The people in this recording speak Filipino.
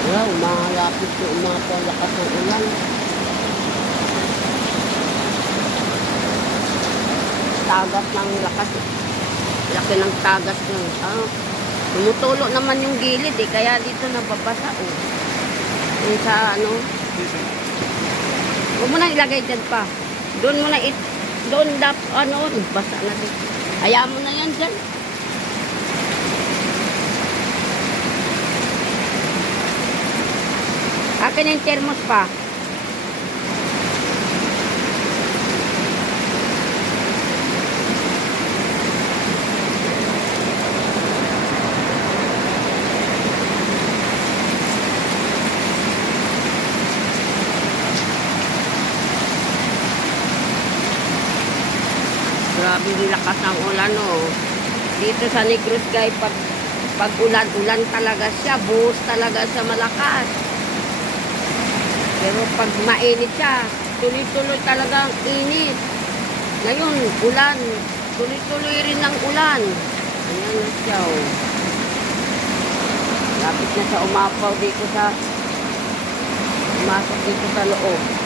Wala, umalapit na umapaw lakas ng ulan. Tagas ng lakas. Laki ng tagas ng tumutulo naman yung gilid eh, kaya dito nababasa oh. Yung sa ano. Huwag mo na ilagay dyan pa. Doon mo na doon basa na dito. Hayaan mo na yan dyan. Akin yung thermos pa. Grabe yung lakas ng ulan, oh. Dito sa Negros, guys, pag ulan talaga siya, buhos talaga sa malakas. Pero pag mainit siya, tuloy-tuloy talaga ang init. Ngayon, ulan, tuloy-tuloy rin ang ulan. Ayan na siya, oh. Lapit na sa umapaw dito sa, umasok dito sa loob.